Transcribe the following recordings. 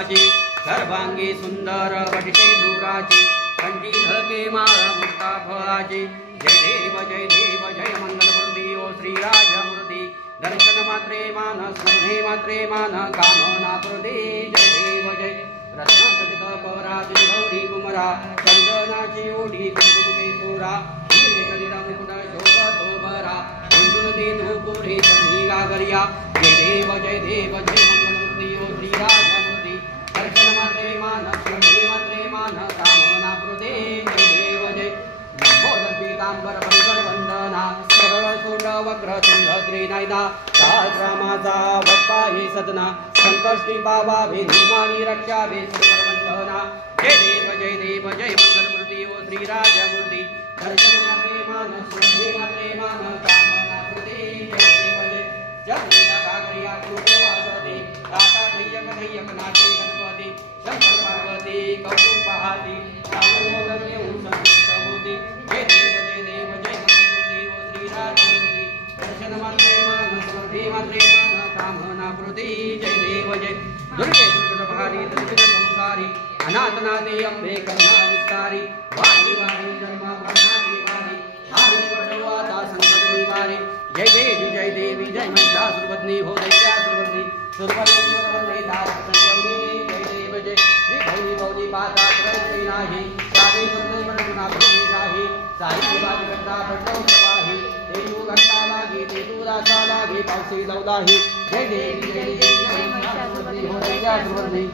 फुलाची सर्वांगी सुंदर वटिके दुराची कंठी धके माळ मुक्ता फळाची जय देव जय मंगलमूर्ती ओ श्रीराजमूर्ती दर्शन मात्रे मान स्मरणे मात्रे मान कामना पूर्ती जय देव जय रत्नाखचित पवरा तुझ गौरी कुमरा चंदनाची ओढी कुंकुमे सोरा मुकुट शोभतो बरा इंदुरती पुढे चंदी गागरिया जय देव जय मंगलमूर्ती ओ श्रीराजमूर्ती दर्शन मात्रे मान स्मरणे मात्रे मान कामना पूर्ती जय देव जय पीतांबर परिकर वंदना सरळ सोंड वक्र तुंड त्रिनयना सहस्रमाचा बप्पा हे सदना संकष्टी बाबा भे निर्माणी रक्षा भे वंदना जय देव जय मंगलमूर्ती ओ श्रीराजमूर्ती दर्शन मात्रे मान स्मरणे मात्रे मान कामना पूर्ती जय देव जय जगन्नाथ गागरिया कृपो वासते दाता धैयक नाटे गणपती शंकर पार्वती कौतुक पहाती सावल येऊन संतुष्ट होती जय देव जय मंगलमूर्ती ओ श्रीराजमूर्ती दर्शन मात्रे मान स्मरणे मात्रे मान कामना पूर्ती जय देव जय दुर्गे दुर्गतभारी दुर्गत संसारी अनाथनादे अंबे करुणा विस्तारी वारी वारी जन्म ब्रह्मादी वारी हारी पटवाता संकट निवारी जय देवी जय महिषासुरवदनी हो दैत्यासुरवदनी सुरवरेश्वर वंदे दास संजीवनी जय देव जय श्री गौरी पाता प्रति नाही सारे संते बरगुना प्रति नाही साई बाज घंटा पटो प्रवाही तेजू घंटा लागी तेजू रासा लागी पावसी लवदाही जय देवी जय महिषासुरवदनी हो दैत्यासुरवदनी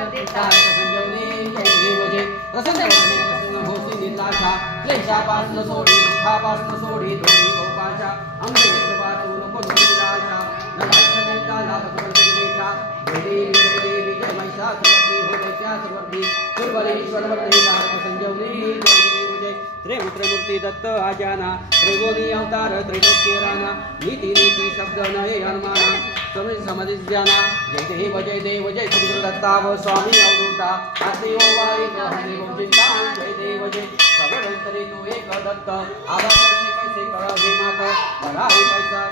संजीवनी जय देव जय प्रसन्न होसी निराशा क्लेशापासन सोडी दुःखापासन सोडी दोरी गोपाशा अंबे वाचू नको निराशा नलाशा लाभदेशा जय देवी जय महिषासुरवदनी हो दैत्यासुरवदनी सुरवरेश्वर वंदे दास संजीवनी जय देव जय त्रिमूर्ति दत्त आजाना त्रिगुणी अवतार त्रिलोक्य राणा नीति शब्द नये हनुमाना समझ जाना जय देव जय श्री गुरु दत्ता स्वामी अवधूता आत्मी ओ वारी हरि ओम चिंता जय देव जय सर्वंतरी तू एक दत्त आवाज कैसे कर हे मात बराई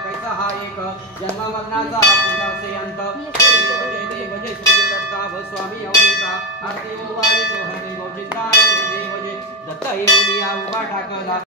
कैसा हा एक जन्म मरणाचा तुझा से अंत जय देव जय श्री गुरु दत्ता स्वामी अवधूता आत्मी ओ वारी हरि ओम चिंता जय देव जय दत्त येऊन या उभा टाकला